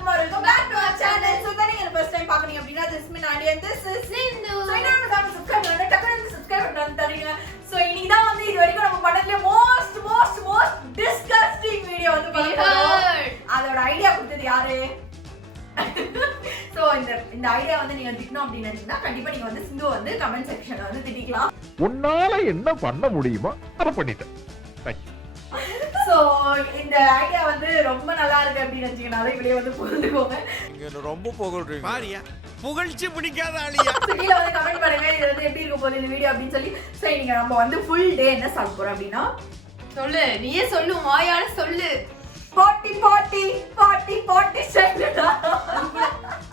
welcome back to our channel. So today you first time பாக்குறீங்க அப்படினா this is Minadi and this is Sindhu. So இன்னொரு தடவை subscribe பண்ணுங்க. டக்குனு subscribe button தட்டிடுங்க. So இன்னைக்கு தான் வந்து இது வரைக்கும் நம்ம பண்ணதுல most disgusting video வந்து பண்ணோம். அதோட ஐடியா கொடுத்தது யாரு? So இந்த ஐடியா வந்து நீங்க திட்டணும் அப்படி நினைச்சீங்கன்னா கண்டிப்பா நீங்க வந்து சிந்து வந்து கமெண்ட் செக்ஷன்ல வந்து திட்டிக்கலாம். உன்னால என்ன பண்ண முடியுமோ அத பண்ணிட்டேன். சோ இந்த ஐடியா வந்து ரொம்ப நல்லா இருக்கு அப்படி நினைச்சீங்கன்னா இப்படியே வந்து புரிஞ்சுக்கோங்க. நீங்க ரொம்ப புகழ்றீங்க. பாரியா புகழ்ச்சி பிடிக்காத ஆளியா. கீழ வந்து கமெண்ட் பண்ணுங்க இது வந்து எப்படி இருக்க போகுது இந்த வீடியோ அப்படின்னு சொல்லி. சோ இன்னைக்கு நம்ம வந்து ஃபுல் டே என்ன சாப்பிட போறோம் அப்படினா சொல்லு நீயே சொல்லு வாயால சொல்லு. பாட்டி ஸ்டைல்ல.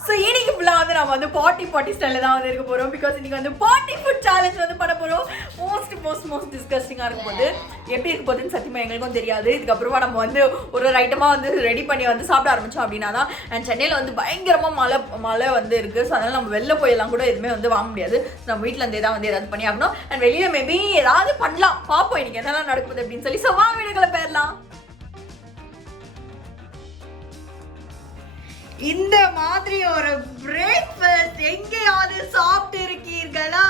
சோ இன்னைக்கு ஃபுல்லா வந்து நம்ம வந்து பாட்டி ஸ்டைல்ல தான் வந்து இருக்க போறோம். பிகாஸ் இன்னைக்கு வந்து பாட்டி ஃபுட் சேலஞ்ச் வந்து பண்ண போறோம். மோஸ்ட் டிஸ்கஸ்டிங்கா இருக்கும் போது எப்படி இருக்க போகுதுன்னு சத்தியமா எங்களுக்கும் தெரியாது. இதுக்கப்புறமா நம்ம வந்து ஒரு ஐட்டமா வந்து ரெடி பண்ணி வந்து சாப்பிட ஆரம்பிச்சோம் அப்படின்னா தான். அண்ட் சென்னையில வந்து பயங்கரமா மழை வந்து இருக்கு. ஸோ அதனால நம்ம வெளில போயெல்லாம் கூட எதுவுமே வந்து வாங்க முடியாது. நம்ம வீட்டுல இருந்தே தான் வந்து ஏதாவது பண்ணி ஆகணும். அண்ட் வெளியே மேபி ஏதாவது பண்ணலாம் பார்ப்போம் இன்னைக்கு என்னெல்லாம் நடக்குது அப்படின்னு சொல்லி. ஸோ வாங்க வீடுகளை போயிடலாம். இந்த மாதிரி ஒரு பிரேக்ஃபாஸ்ட் எங்கேயாவது சாப்பிட்டு இருக்கீர்களா?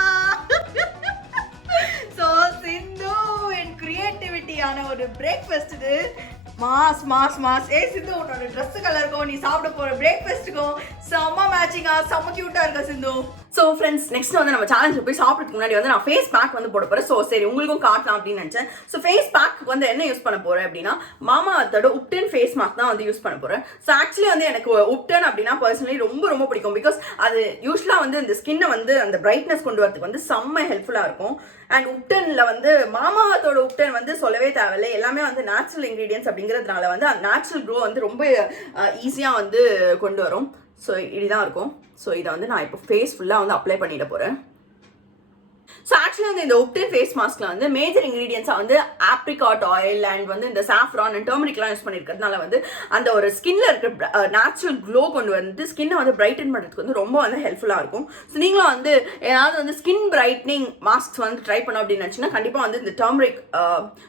சோ சிந்து என் கிரியேட்டிவிட்டியான ஒரு பிரேக்ஃபாஸ்ட் இது. மாஸ் சிந்து உன்னோட ட்ரெஸ் கலருக்கும் நீ சாப்பிட போற பிரேக்ஃபாஸ்ட்டுக்கும் செம்ம மேட்சிங்கா செம்ம கியூட்டா இருக்க சிந்து. ஸோ ஃப்ரெண்ட்ஸ் நெக்ஸ்ட் வந்து நம்ம சேலஞ்சில் போய் சாப்பிட்றதுக்கு முன்னாடி வந்து நான் ஃபேஸ் பேக் வந்து போட போகிறேன். ஸோ சரி உங்களுக்கும் காட்டலாம் அப்படின்னு நினச்சேன். ஸோ ஃபேஸ் பேக் வந்து என்ன யூஸ் பண்ண போகிறேன் அப்படின்னா மாமா அர்த்தோட உப்டன் ஃபேஸ் மாஸ்க் தான் வந்து யூஸ் பண்ண போகிறேன். ஸோ ஆக்சுவலி வந்து எனக்கு உப்டன் அப்படின்னா பர்சனலி ரொம்ப பிடிக்கும். பிகாஸ் அது யூஸ்வலாக வந்து இந்த ஸ்கின்னை வந்து அந்த பிரைட்னஸ் கொண்டு வரதுக்கு வந்து செம்ம ஹெல்ப்ஃபுல்லாக இருக்கும். அண்ட் உப்டனில் வந்து மாமா அர்த்தோட உப்டன் வந்து சொல்லவே தேவையில்லை. எல்லாமே வந்து நேச்சுரல் இன்க்ரீடியன்ஸ் அப்படிங்கிறதுனால வந்து அந்த நேச்சுரல் க்ளோ வந்து ரொம்ப ஈஸியாக வந்து கொண்டு வரும். ஸோ இப்படிதான் இருக்கும். ஸோ இதை வந்து நான் இப்போ ஃபேஸ் ஃபுல்லாக வந்து அப்ளை பண்ணிட போகிறேன். ஸோ ஆக்சுவலி வந்து இந்த உப்டன் ஃபேஸ் மாஸ்க்ல வந்து மேஜர் இன்க்ரீடியன்ஸாக வந்து ஆப்ரிகாட் ஆயில் அண்ட் வந்து இந்த சாஃப்ரான் அண்ட் டர்மரிக்லாம் யூஸ் பண்ணியிருக்கிறதுனால வந்து அந்த ஒரு ஸ்கின்ல இருக்கிற நேச்சுரல் க்ளோ கொண்டு வந்து ஸ்கின்னை வந்து பிரைட்டன் பண்ணுறதுக்கு வந்து ரொம்ப வந்து ஹெல்ப்ஃபுல்லாக இருக்கும். ஸோ நீங்களும் வந்து ஏதாவது வந்து ஸ்கின் பிரைட்னிங் மாஸ்க் வந்து ட்ரை பண்ணோம் அப்படின்னு நினச்சிங்கன்னா கண்டிப்பாக வந்து இந்த டர்மரிக்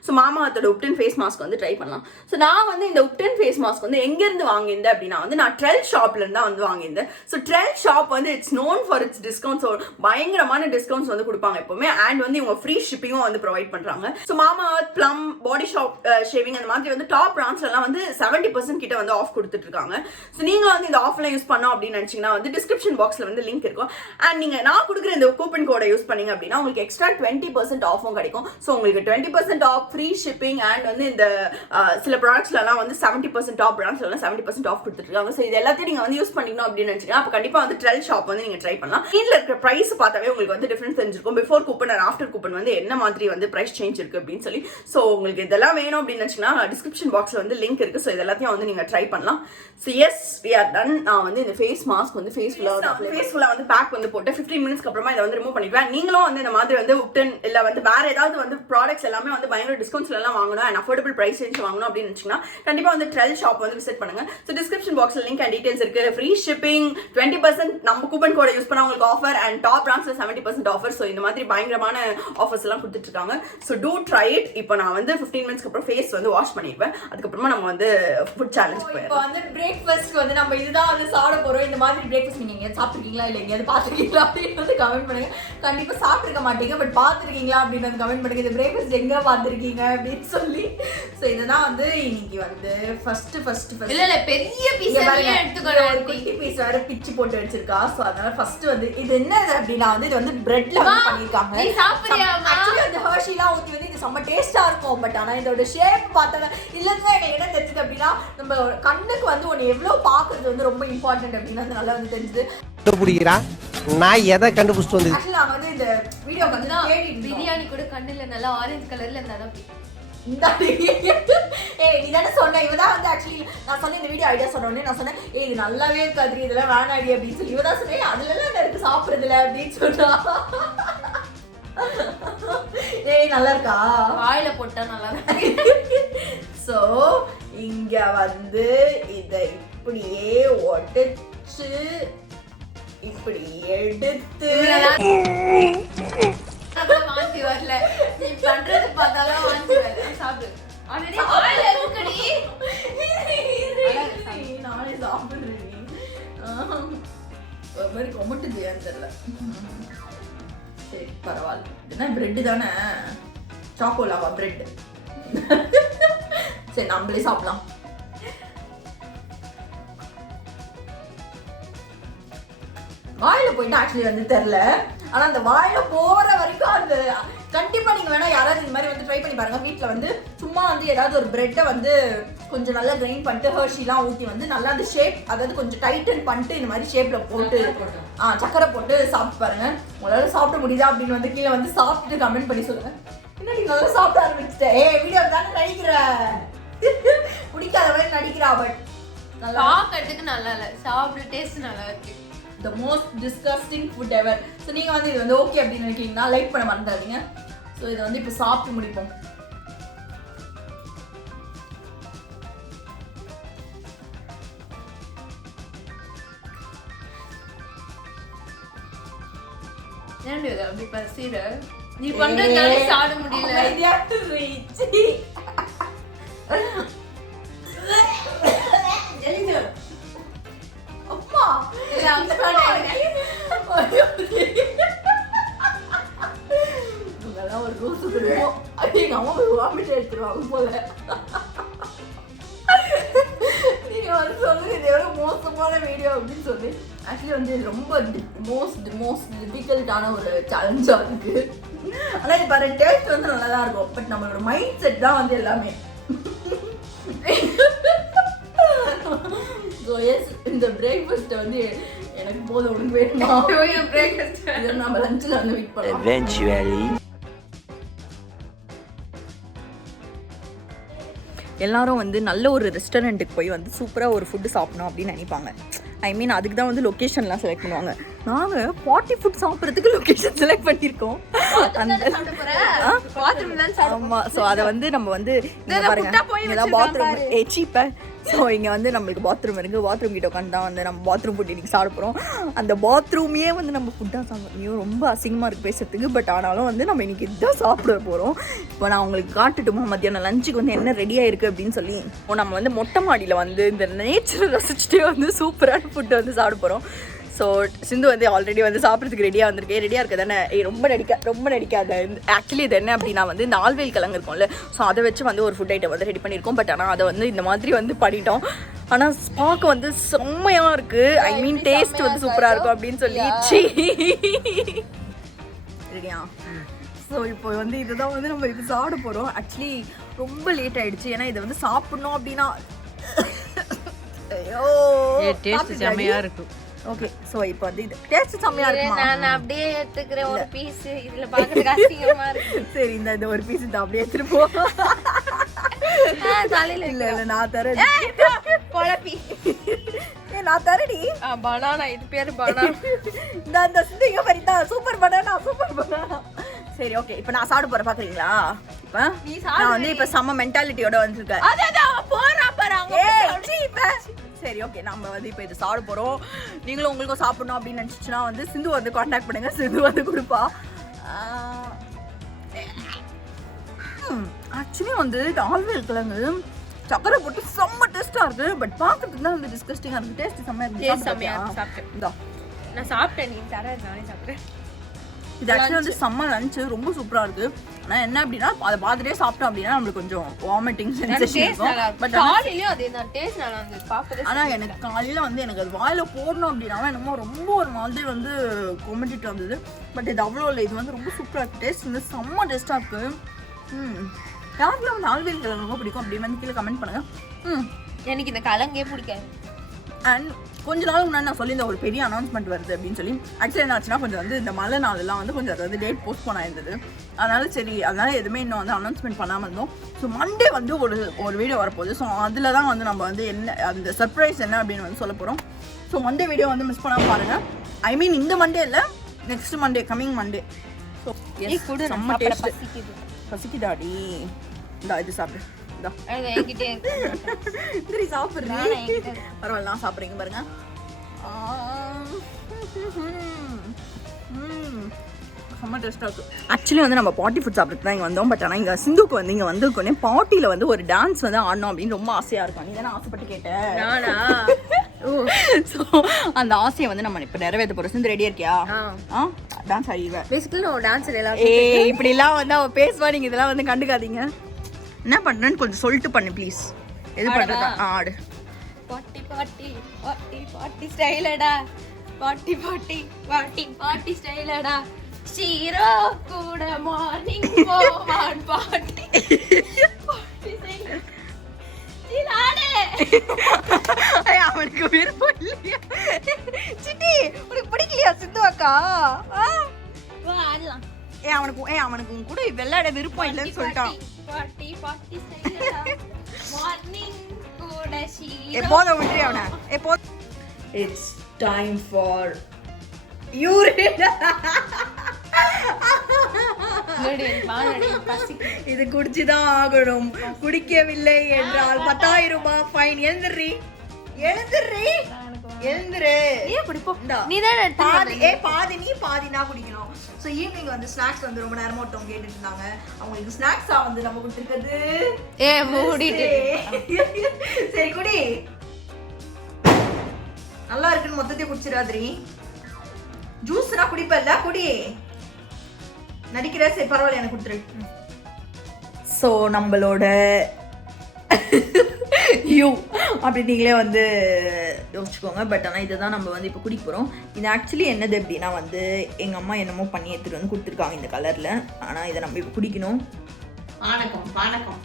ஸோ மாமா அர்த்தோட உப்டன் ஃபேஸ் மாஸ்க் வந்து ட்ரை பண்ணலாம். ஸோ நான் வந்து இந்த உப்டன் ஃபேஸ் மாஸ்க் வந்து எங்கேருந்து வாங்கியிருந்தேன் அப்படின்னா வந்து நான் ட்ரெல் ஷாப்லேருந்து தான் வந்து வாங்கியிருந்தேன். ஸோ ட்ரெல் ஷாப் வந்து it's known for it's discounts. பயங்கரமான டிஸ்கவுண்ட்ஸ் வந்து கொடுப்பாங்க எப்பவுமே. அண்ட் வந்து இவங்க ஃப்ரீ ஷிப்பிங்கும் வந்து ப்ரொவைட் பண்றாங்க. ஸோ மாமா அர்த், ப்ளம், பாடி ஷாப் ஷேவிங் அந்த மாதிரி வந்து டாப் பிராண்ட்ஸ்லாம் வந்து 70% கிட்ட வந்து ஆஃப் கொடுத்துட்டு இருக்காங்க. ஸோ நீங்களும் வந்து இந்த ஆஃப்ல யூஸ் பண்ணோம் அப்படின்னு நினைச்சீங்கன்னா வந்து டிஸ்கிரிப்ஷன் பாக்ஸ்ல வந்து லிங்க் இருக்கும். அண்ட் நீங்க நான் கொடுக்குற இந்த கூப்பன் கோடை யூஸ் பண்ணீங்க அப்படின்னா உங்களுக்கு எக்ஸ்ட்ரா 20% ஆஃபும் கிடைக்கும். ஸோ உங்களுக்கு 20% ஆஃப், ஃப்ரீ ஷிப்பிங் அண்ட் வந்து இந்த சில ப்ராடக்ட்ஸ்லாம் வந்து 70% டாப் பிராண்ட்ஸ்லாம் 70% ஆஃப் கொடுத்துட்டு இருக்காங்க. ஸோ இது எல்லாத்தையும் நீங்க வந்து யூஸ் பண்ணிக்கணும் அப்படின்னு நினைச்சீங்கன்னா அப்போ கண்டிப்பா வந்து ட்ரெல் ஷாப் வந்து நீங்க ட்ரை பண்ணலாம். கீழே இருக்கிற பிரைஸ் பார்த்தாவே உங்களுக்கு வந்து டிஃபரன்ஸ் தெரிஞ்சிருக்கும். பிஃபோர் கூப்பன் ஆஃப்டர் கூப்பன் வந்து என்ன மாதிரி வந்து பிரைஸ் சேஞ்ச் இருக்கு அப்படின்னு சொல்லி. ஸோ உங்களுக்கு இதெல்லாம் வேணும் அப்படின்னு நினைச்சீங்கன்னா டிஸ்கிரிப்ஷன் பாக்ஸ்ல வந்து லிங்க் இருக்கு. ஸோ இதெல்லாத்தையும் வந்து நீங்க ட்ரை பண்ணலாம். So as we are done. நான் வந்து இந்த ஃபேஸ் மாஸ்க் வந்து ஃபேஸ் ஃபுல்லா வந்து பேக் வந்து போட்டு 15 மினிட்ஸ்க்கு அப்புறமா இதை வந்து ரிமூவ் பண்ணிடுவேன். நீங்களும் வந்து இந்த மாதிரி வந்து உப்டன் இல்ல வந்து வேற ஏதாவது வந்து ப்ராடக்ட்ஸ் எல்லாமே வந்து பயங்கர டிஸ்கவுண்ட்ஸ்ல எல்லாம் வாங்கணும் அண்ட் அஃபோர்டபிள் பிரைஸ் ரேஞ்ச் வாங்கணும் அப்படின்னு நினைச்சீங்கன்னா கண்டிப்பா வந்து ட்ரெல் ஷாப் வந்து விசிட் பண்ணுங்க. ஸோ டிஸ்கிரிப்ஷன் பாக்ஸ்ல லிங்க் அண்ட் டீடைல்ஸ் இருக்கு. ஃப்ரீ ஷிப்பிங், 20% நம்ம கூப்பன் கோட யூஸ் பண்ணா உங்களுக்கு ஆஃபர் அண்ட் டாப் பிராண்ட்ஸ்ல 70% ஆஃபர். ஸோ இந்த மாதிரி பயங்கரமான ஆஃபர்ஸ் எல்லாம் கொடுத்துட்டு இருக்காங்க. So do try it. இப்போ நான் வந்து 15 மினிட்ஸ்க்கு அப்புறம் ஃபேஸ் வந்து வாஷ் பண்ணிடுவேன். அதுக்கப்புறமா நம்ம வந்து ஃபுட் சேலஞ்ச் போயிடலாம். இப்போ வந்து பிரேக்ஃபாஸ்ட்க்கு வந்து நம்ம இதுதான் வந்து சாப்பிட போறோம். இந்த மாதிரி பிரேக்ஃபாஸ்ட் நீங்க எங்கேயாவது சாப்பிட்டுருக்கீங்களா இல்லை எங்கேயாவது பார்த்துருக்கீங்களா அப்படின்னு வந்து கமெண்ட் பண்ணுங்க. கண்டிப்பா சாப்பிட்டுருக்க மாட்டீங்க, பட் பார்த்துருக்கீங்களா அப்படின்னு வந்து கமெண்ட் பண்ணுங்க. இந்த பிரேக்ஃபாஸ்ட் எங்க பார்த்துருக்கீங்க அப்படின்னு சொல்லி. ஸோ இதுதான் வந்து இன்னைக்கு வந்து ஃபர்ஸ்ட் இல்ல பெரிய பீஸ் எடுத்துக்கணும். ஒரு குட்டி பீஸ் வேற பிச்சு போட்டு வச்சிருக்கா. ஸோ அதனால ஃபர்ஸ்ட் வந்து இது என்ன அப்படின்னா வந்து இது வந்து பிரெட்ல வந்து பண்ணிருக்காங்க. ஆக்சுவலி அந்த ஹர்ஷிலாம் ஊத்தி வந்து இது செம்ம டேஸ்டா இருக்கும். பட் ஆனா இதோட ஷேப் பார்த்தாங்க இல்லன்னா எனக்கு என்ன தெரிஞ்சது அப்படின்னா நம்ம கண்ணுக்கு வந்து ஒன்று எவ்வளவு பாக்குறது வந்து ரொம்ப இம்பார்ட்டன்ட் அப்படின்னு வந்து நல்லா வந்து தெரிஞ்சது. புரியுறா நான் எதை கண்டுபிடிச்சிட்டு வந்து ஆக்சுவலி நாங்க வந்து இந்த வீடியோ வந்து பிரியாணி கூட கண்ணுல நல்லா ஆரஞ்சு கலர்ல இருந்தாதான் நீ தானே சொன்ன. இவதான் வந்து ஆக்சுவலி நான் சொன்ன இந்த வீடியோ ஐடியா சொன்னோடனே நான் சொன்னேன் இது நல்லாவே இருக்காது, இதெல்லாம் வேணாம் ஐடியா அப்படின்னு சொல்லி இவதான் சொன்னேன் அதுல எல்லாம் இருக்கு சாப்பிடுறதுல அப்படின்னு சொன்னா. நல்லா இருக்கா? வாயில போட்டா நல்லா இருக்கு. சோ இங்க வந்து இதை இப்படியே ஒட்டச்சு இப்படி எடுத்து வாந்தி வரல. நீ பண்றது பார்த்தாலும் வாந்தி வரல. சாப்பிடு. ஆல்ரெடி வாயில இருக்குடி. நானே சாப்பிடுறேன். ஒரு மாதிரி கொமட்டுது ஏன்னு தெரியல. சரி பரவாயில்ல. என்ன பிரெட் தானே, சாக்கோலாவா பிரெட். சரி நம்மளே சாப்பிடலாம். வாயில போயிட்டு ஆக்சுவலி வந்து தெரியல, ஆனா அந்த வாயில போற வரைக்கும் அந்த கண்டிப்பா நீங்க வேணா யாராவது இந்த மாதிரி வந்து ட்ரை பண்ணி பாருங்க. வீட்டுல வந்து சும்மா வந்து ஏதாவது ஒரு பிரெட்டை வந்து கொஞ்சம் நல்லா கிரைண்ட் பண்ணிட்டு ஹர்ஷிலாம் ஊற்றி வந்து நல்லா அந்த ஷேப், அதாவது கொஞ்சம் டைட்டன் பண்ணிட்டு இந்த மாதிரி ஷேப்ல போட்டு சக்கரை போட்டு சாப்பிட்டு பாருங்க. உங்களால சாப்பிட முடியுதா அப்படின்னு வந்து கீழே வந்து சாப்பிட்டு கமெண்ட் பண்ணி சொல்லுங்க. பின்னாடி நல்லா சாப்பிட ஆரம்பிச்சிட்டேன். வீடியோ தானே நடிக்கிற, பிடிக்காத மாதிரி நடிக்கிறா. பட் நல்லா சாப்பிட்றதுக்கு நல்லா இல்லை, சாப்பிட டேஸ்ட் நல்லா இருக்கு. the most disgusting food ever. So நீங்கள் வந்து இது வந்து ஓகே அப்படின்னு நினைக்கிறீங்கன்னா லைக் பண்ண மறந்துடாதீங்க. ஸோ இதை வந்து இப்போ சாப்பிட்டு முடிப்போம். ஏன்டி இது அப்படி பசிற? நீ பண்றதால சாப்பிட முடியல. அம்மா இதெல்லாம் ஒரு ரூசு கொடுப்போம். எங்க அம்மா ஒரு வாமிட் எடுத்துருவாங்க போல. நீங்க வந்து சொல்லுங்க இது எவ்வளவு மோசமான வீடியோ அப்படின்னு சொல்லி. ஆக்சுவலி வந்து இது ரொம்ப மோஸ்ட் டிஃபிகல்ட்டான ஒரு சேலஞ்சா இருக்கு. ஆனா இது பாரு டேஸ்ட் வந்து நல்லா தான் இருக்கும். பட் நம்மளோட மைண்ட் செட் தான் வந்து எல்லாமே. ஸோ எஸ், இந்த பிரேக்ஃபாஸ்ட்டை வந்து எனக்கு போதும், உனக்கு வேணுமா? பிரேக்ஃபாஸ்ட் இதை நம்ம லஞ்சில் வந்து வெயிட் பண்ணலாம். எல்லாரும் வந்து நல்ல ஒரு ரெஸ்டாரண்ட்டுக்கு போய் வந்து சூப்பராக ஒரு ஃபுட்டு சாப்பிடணும் அப்படின்னு நினைப்பாங்க. ஐ மீன் அதுக்கு தான் வந்து லொக்கேஷன்லாம் செலக்ட் பண்ணுவாங்க. நாங்கள் பார்ட்டி ஃபுட் சாப்பிட்றதுக்கு லொக்கேஷன் செலக்ட் பண்ணியிருக்கோம். ஆமாம். ஸோ அதை வந்து நம்ம வந்து பாருங்க இங்கேதான் பாத்ரூம் சீப்பை. ஸோ இங்கே வந்து நம்மளுக்கு பாத்ரூம் இருக்குது. பாத்ரூம் கிட்ட உட்காந்து தான் வந்து நம்ம பாத்ரூம் ஃபுட் இன்றைக்கி சாப்பிட போகிறோம். அந்த பாத்ரூமே வந்து நம்ம ஃபுட்டாக சாப்பிட்றோம். ரொம்ப அசிங்கமாக இருக்குது பேசுறதுக்கு. பட் ஆனாலும் வந்து நம்ம இன்றைக்கி இதுதான் சாப்பிட போகிறோம். இப்போ நான் உங்களுக்கு காட்டுட்டுமா மத்தியானம் லஞ்சுக்கு வந்து என்ன ரெடியாக இருக்குது அப்படின்னு சொல்லி. இப்போ நம்ம வந்து மொட்டை மாடியில் வந்து இந்த நேச்சரை ரசிச்சுட்டே வந்து சூப்பரான ஃபுட்டு வந்து சாப்பிட போகிறோம். ஸோ சிந்து வந்து ஆல்ரெடி வந்து சாப்பிட்றதுக்கு ரெடியாக வந்திருக்கேன். ரெடியாக இருக்க தானே? ரொம்ப நடிக்காத. ஆக்சுவலி இது என்ன அப்படின்னா வந்து இந்த ஆல்வேல் கிழங்கு இருக்கும்ல, ஸோ அதை வச்சு வந்து ஒரு ஃபுட் ஐட்டம் வந்து ரெடி பண்ணியிருக்கோம். பட் ஆனால் அதை வந்து இந்த மாதிரி வந்து பண்ணிட்டோம். ஆனால் பார்க்க வந்து செம்மையாக இருக்குது. ஐ மீன் டேஸ்ட் வந்து சூப்பராக இருக்கும் அப்படின்னு சொல்லி. ரெடியா? ஸோ இப்போ வந்து இதுதான் வந்து நம்ம இது சாப்பிட போகிறோம். ஆக்சுவலி ரொம்ப லேட் ஆகிடுச்சு. ஏன்னா இதை வந்து சாப்பிட்ணும் அப்படின்னா ஐயோ டேஸ்ட் செம்மையாக இருக்கும். ஓகே, ஸோ இப்போ வந்து இது டேஸ்ட் செம்மையா இருக்கு. நான் அப்படியே எடுத்துக்கிறேன் ஒரு பீஸ். இதுல பார்க்கறதுக்கு அசிங்கமா இருக்கு. சரி இந்த ஒரு பீஸ் இந்த அப்படியே எடுத்துட்டு போ. தலையில இல்ல நான் தரேன். பொளப்பி நான் தரேடி. பனானா, இது பேரு பனானா. இந்த சிந்திங்க பரிதா சூப்பர் பனானா. சரி ஓகே, இப்போ நான் சாப்பிட போறேன் பாக்குறீங்களா? இப்போ நான் வந்து இப்போ செம்ம மென்டாலிட்டியோட வந்திருக்கேன். அதான் போறா பாருங்க. சரி ஓகே, நம்ம வந்து இப்போ இது சாப்பிட போகிறோம். நீங்களும் உங்களுக்கும் சாப்பிடணும் அப்படின்னு நினச்சிச்சுன்னா வந்து சிந்து வந்து காண்டாக்ட் பண்ணுங்கள். சிந்து வந்து கொடுப்பா. ஆக்சுவலி வந்து ஆல்வேல் கிழங்கு சக்கரை போட்டு செம்ம டேஸ்ட்டாக இருக்குது. பட் பார்க்கறதுக்கு தான் வந்து டிஸ்கஸ்டிங்காக இருக்குது. டேஸ்ட் செம்மையாக இருக்குது. நான் சாப்பிட்டேன், நீ தர நானே சாப்பிட்டேன். இது ஆக்சுவலி வந்து செம்ம லஞ்சு ரொம்ப சூப்பராக இருக்குது. ஆனால் என்ன அப்படின்னா அதை பார்த்துட்டே சாப்பிட்டோம் அப்படின்னா நம்மளுக்கு கொஞ்சம் வாமிட்டிங் சென்சேஷன் இருக்கும். பட் காலையிலயும் அதே தான் டேஸ்ட் நல்லா இருந்தது பார்க்கவே. ஆனால் எனக்கு காலையில் வந்து எனக்கு அது வாயில் போடணும் அப்படின்னா என்னமோ ரொம்ப ஒரு மாதிரி வந்து கொமட்டிட்டு வந்தது. பட் இது அவ்வளோ இல்லை. இது வந்து ரொம்ப சூப்பராக இருக்குது. டேஸ்ட் வந்து செம்ம டேஸ்ட்டாக இருக்குது. யாருக்குலாம் வந்து ஆல்வேல் கிழங்கு ரொம்ப பிடிக்கும் அப்படின்னு வந்து கீழே கமெண்ட் பண்ணுங்கள். எனக்கு இந்த கலங்கே பிடிக்காது. அண்ட் கொஞ்ச நாள் முன்னாடி நான் சொல்லியிருந்தேன் ஒரு பெரிய அனௌன்ஸ்மெண்ட் வருது அப்படின்னு சொல்லி. ஆக்சுவலி என்ன ஆச்சுன்னா கொஞ்சம் வந்து இந்த மழை நாளெல்லாம் வந்து கொஞ்சம் அதாவது டேட் போஸ்ட்போன் ஆயிருந்தது. அதனால எதுவுமே இன்னும் வந்து அனௌன்ஸ்மெண்ட் பண்ணாமல் இருந்தோம். ஸோ மண்டே வந்து ஒரு வீடியோ வரப்போகுது. ஸோ அதில் தான் வந்து நம்ம வந்து என்ன அந்த சர்ப்ரைஸ் என்ன அப்படின்னு வந்து சொல்ல போகிறோம். ஸோ மண்டே வீடியோ வந்து மிஸ் பண்ணாமல் பாருங்கள். ஐ மீன் இந்த மண்டே இல்லை, next Monday, coming Monday. So செம்ம டேஸ்ட். பசிக்குதாடி? இந்த இது சாப்பிடு. சரி சாப்பிட்றேன். பரவாயில்ல, நான் சாப்பிட்றீங்க பாருங்க. செம்ம டேஸ்ட்டாக இருக்கும். ஆக்சுவலி வந்து நம்ம பார்ட்டி ஃபுட் சாப்பிட்டு தான் இங்கே வந்தோம். பட் ஆனால் இங்கே சிந்துக்கு வந்து இங்கே வந்திருக்கோன்னே பார்ட்டியில் வந்து ஒரு டான்ஸ் வந்து ஆடணும் அப்படின்னு ரொம்ப ஆசையாக இருக்கும். நீ தானே ஆசைப்பட்டு கேட்டேன். நானா ஸோ அந்த ஆசையை வந்து நம்ம இப்போ நிறைவேற்ற போகிறோம். சிந்து ரெடியாக இருக்கியா? டான்ஸ் ஆடிடுவேன். பேசிக்கலி நான் டான்ஸ் எல்லாம் இப்படிலாம் வந்து அவள் பேசுவா, நீங்கள் இதெல்லாம் வந்து கண்டுக்காதீங்க. என்ன பண்ணுறேன்னு கொஞ்சம் சொல்லிட்டு பண்ணு ப்ளீஸ். எது பண்ணுறதா? ஆடு. பாட்டி பாட்டி பாட்டி பாட்டி ஸ்டைலடா, பாட்டி பாட்டி பாட்டி பாட்டி ஸ்டைலடா, சீரோ கூட மார்னிங் போவான் பாட்டி பாட்டி ஸ்டைலடா. அவனுக்கு விருப்பம் இல்லையா? சிட்டி உனக்கு பிடிக்கலையா சித்து அக்கா? ஆடலாம். அவனுக்கு உன் கூட விளையாட விருப்பம் இல்லைன்னு சொல்லிட்டான். பாட்டி பாட்டி ஸ்டைலடா, மார்னிங் கூட சீரோ. எப்போதும் விட்டுரு அவனை. எப்போதும். It's time for urine. இது குடிச்சுதான் ஆகணும். குடிக்கவில்லை என்றால் 10,000 ரூபாய் ஃபைன். எழுந்துரு. பாதி நீ பாதி நான் குடிக்கணும். ஸோ ஈவினிங் வந்து ஸ்நாக்ஸ் வந்து ரொம்ப நேரமா ஒருத்தவங்க கேட்டுட்டு இருந்தாங்க. அவங்களுக்கு ஸ்நாக்ஸா வந்து நம்ம கொடுத்துருக்கிறது. மூடிட்டு சரி குடி. நல்லா இருக்குன்னு மொத்தத்தையும் குடிச்சிடாதிரி. ஜூஸ்னா குடிப்பல்ல, குடி. நடிக்கிற சரி பரவாயில்ல, எனக்கு கொடுத்துரு. ஸோ நம்மளோட அப்படி நீங்களே வந்து யோசிச்சுக்கோங்க. பட் ஆனால் இதை தான் நம்ம வந்து இப்போ குடிக்க போகிறோம். இது ஆக்சுவலி என்னது அப்படின்னா வந்து எங்கள் அம்மா என்னமோ பண்ணி எடுத்துகிட்டு வந்து கொடுத்துருக்காங்க இந்த கலரில். ஆனால் இதை நம்ம இப்போ குடிக்கணும். பானகம்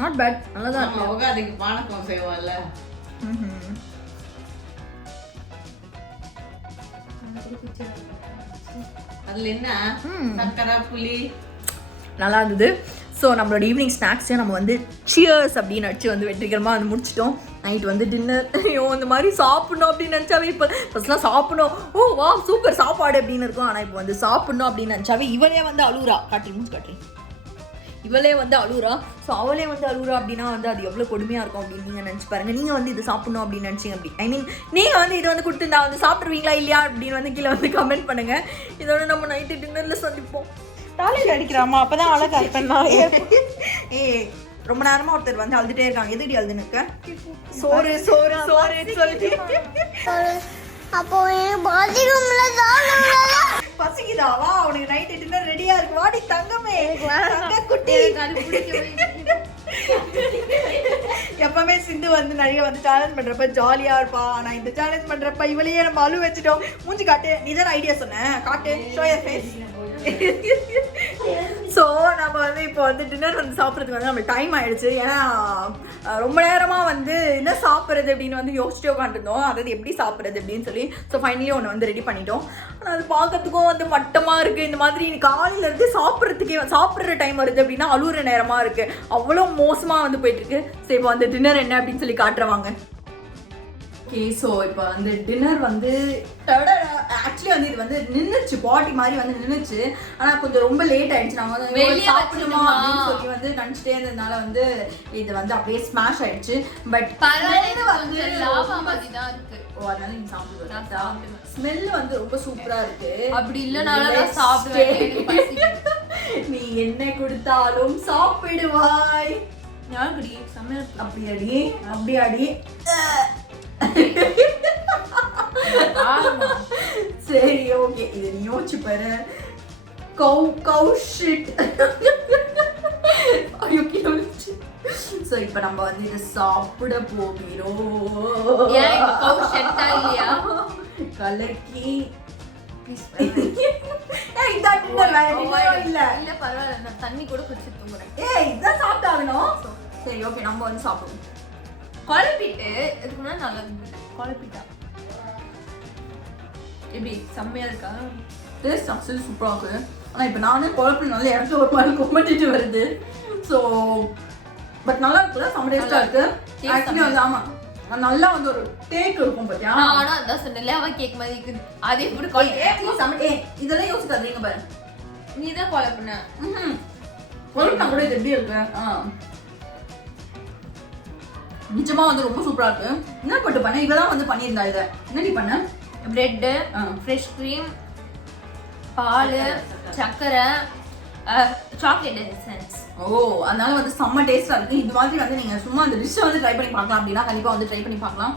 நாட் பேட், நல்லா தான் இருக்கும். உகாதிக்கு பானகம் செய்வோம்ல. அதுல என்ன சக்கரை புளி நல்லா இருந்தது. ஸோ நம்மளோட ஈவினிங் ஸ்நாக்ஸையும் நம்ம வந்து சியர்ஸ் அப்படின்னு நினச்சி வந்து வெற்றிகரமாக வந்து முடிச்சிட்டோம். நைட் வந்து டின்னர். ஐயோ இந்த மாதிரி சாப்பிட்ணும் அப்படின்னு நினச்சாவே இப்போ ஃபஸ்ட்லாம் சாப்பிடணும், ஓ வா சூப்பர் சாப்பாடு அப்படின்னு இருக்கும். ஆனால் இப்போ வந்து சாப்பிட்ணும் அப்படின்னு நினச்சாவே இவளே வந்து அழுகுறா. காட்டுறேன். இவளே வந்து அழுகுறா. ஸோ அவளே வந்து அழுகுறா அப்படின்னா வந்து அது எவ்வளோ கொடுமையாக இருக்கும் அப்படின்னு நீங்கள் நினச்சி பாருங்கள். நீங்கள் வந்து இது சாப்பிட்ணும் அப்படின்னு நினச்சிங்க அப்படி, ஐ மீன் நீங்கள் வந்து இது வந்து கொடுத்துருந்தா வந்து சாப்பிட்ருவீங்களா இல்லையா அப்படின்னு வந்து கீழே வந்து கமெண்ட் பண்ணுங்கள். இதோட நம்ம நைட்டு டின்னரில் சந்திப்போம். தலையில் அடிக்கிறாமா? அப்பதான் அழகா இருப்பேன்னா. ரொம்ப நேரமா ஒருத்தர் வந்து அழுதுட்டே இருக்காங்க. எதுடி அழுதுன்னு இருக்க? சோறு சோறு சோறு சொல்லி அப்போ பசிக்குதா? வா உனக்கு நைட் டின்னர் ரெடியா இருக்கு. வாடி தங்கமே, தங்க குட்டி. எப்பவுமே சிந்து வந்து நிறைய வந்து சேலஞ்ச் பண்றப்ப ஜாலியா இருப்பா. ஆனா இந்த சேலஞ்ச் பண்றப்ப இவளையே நம்ம அழு வச்சுட்டோம். மூஞ்சி காட்டு. நீ தான் ஐடியா சொன்ன. காட்டு, ஷோ யுவர் ஃபேஸ். ஸோ நம்ம வந்து இப்போ வந்து டின்னர் வந்து சாப்பிட்றதுக்கு வந்து நம்ம டைம் ஆயிடுச்சு. ஏன்னா ரொம்ப நேரமாக வந்து என்ன சாப்பிட்றது அப்படின்னு வந்து யோசிச்சுட்டே உட்காந்துருந்தோம். அதாவது எப்படி சாப்பிட்றது அப்படின்னு சொல்லி. ஸோ ஃபைனலி ஒன்று வந்து ரெடி பண்ணிட்டோம். ஆனால் அது பார்க்கறதுக்கும் வந்து மட்டமாக இருக்குது. இந்த மாதிரி காலையிலேருந்து சாப்பிட்ற டைம் வருது அப்படின்னா அழுகுற நேரமாக இருக்குது. அவ்வளோ மோசமாக வந்து போயிட்டுருக்கு. ஸோ இப்போ வந்து டின்னர் என்ன அப்படின்னு சொல்லி காட்டுறவாங்க. ஓகே, ஸோ இப்போ வந்து டின்னர் வந்து ஆக்சுவலி வந்து இது வந்து நின்றுச்சு, பாட்டி மாதிரி வந்து நின்றுச்சு. ஆனால் கொஞ்சம் ரொம்ப லேட் ஆயிடுச்சு. நாங்கள் வந்து சாப்பிடணுமா அப்படின்னு சொல்லி வந்து நினச்சிட்டே இருந்ததுனால வந்து இது வந்து அப்படியே ஸ்மாஷ் ஆயிடுச்சு. பட் வந்து அதனால நீங்க சாப்பிடுவோம். ஸ்மெல் வந்து ரொம்ப சூப்பரா இருக்கு. அப்படி இல்லைனாலும் சாப்பிடுவேன். நீ என்ன கொடுத்தாலும் சாப்பிடுவாய். யாருக்குடி சமையல் அப்படியாடி. சரி ஓகே, இதை நீ யோசிச்சு பாரு. கவு ஷிட். சோ இப்போ நம்ம வந்து இதை சாப்பிட போகிறோம். கலக்கி தண்ணி கூட குடிச்சு தூங்குறேன். இதான் சாப்பிட்டாகணும். சரி ஓகே, நம்ம வந்து சாப்பிடுவோம். குழப்பிட்டு இதுக்கு முன்னாடி நல்லா குழப்பிட்டா எப்படி செம்மையா இருக்கா? டேஸ்ட் ஆக்சுவலி சூப்பராக இருக்குது. ஆனால் இப்போ நானே குழப்பம் நல்ல இடத்துல ஒரு மாதிரி கொமட்டிட்டு வருது. ஸோ பட் நல்லா இருக்குல்ல, செம்ம டேஸ்ட்டாக இருக்குது. ஆக்சுவலி வந்து ஆமாம் நல்லா வந்து ஒரு டேக் இருக்கும். பார்த்தியா? ஆனால் அதான் சொன்னல அவன் கேக் மாதிரி இருக்குது. அது எப்படி இதெல்லாம் யோசிக்காதீங்க பாரு. நீ தான் குழப்பின. குழப்பினா கூட இது எப்படி இருக்கு? நிஜமா வந்து ரொம்ப சூப்பரா இருக்கு. என்ன போட்டு பண்ண? இதெல்லாம் வந்து பண்ணியிருந்தா. இதை என்னடி பண்ண? பிரெட்டு, ஃப்ரெஷ் க்ரீம், பால், சக்கரை, சாக்லேட் எசன்ஸ். ஓ அதனால வந்து செம்ம டேஸ்ட்டாக இருக்குது. இது மாதிரி வந்து நீங்கள் சும்மா அந்த டிஷ்ஷை வந்து ட்ரை பண்ணி பார்க்கலாம் அப்படின்னா கண்டிப்பாக வந்து ட்ரை பண்ணி பார்க்கலாம்.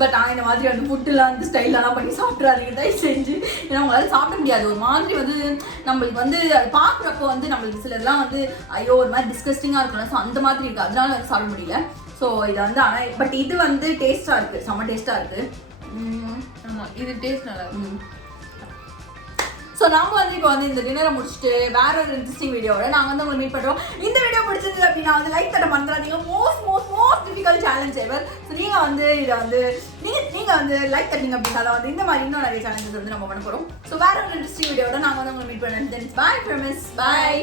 பட் ஆனால் இந்த மாதிரி வந்து ஃபுட்டுலாம் வந்து ஸ்டைலெலாம் பண்ணி சாப்பிட்றாதீங்க தயவு செஞ்சு. ஏன்னா உங்களால் சாப்பிட முடியாது. ஒரு மாதிரி வந்து நம்மளுக்கு வந்து அது பார்க்குறப்போ வந்து நம்மளுக்கு சிலர்லாம் வந்து ஐயோ ஒரு மாதிரி டிஸ்கஸ்டிங்காக இருக்கும்ல, ஸோ அந்த மாதிரி இருக்குது, அதனால வந்து சாப்பிட முடியல. ஸோ இதை வந்து ஆனால் பட் இது வந்து டேஸ்ட்டாக இருக்குது, செம்ம டேஸ்ட்டாக இருக்குது. ஆமாம், இது டேஸ்ட் நல்லா இருக்கும். ஸோ நாம வந்து இப்போ வந்து இந்த டின்னரை முடிச்சுட்டு வேற ஒரு இன்ட்ரெஸ்டிங் வீடியோவோட நாங்கள் வந்து உங்களை மீட் பண்ணுறோம். இந்த வீடியோ பிடிச்சிருந்தது அப்படின்னா வந்து லைக் தட்ட மறந்துடாதீங்க. மோஸ்ட் டிஃபிகல்ட் சேலஞ்ச் எவர். ஸோ நீங்கள் வந்து இதை வந்து நீங்கள் வந்து லைக் தட்டிங்க அப்படின்னா வந்து இந்த மாதிரி இன்னும் நிறைய சேலஞ்சஸ் வந்து நம்ம பண்ண போகிறோம். ஸோ வேற ஒரு இன்ட்ரெஸ்டிங் வீடியோட நாங்கள் வந்து உங்களை மீட் பண்ணுறேன். தென் பாய் ஃப்ரெண்ட்ஸ், பாய்.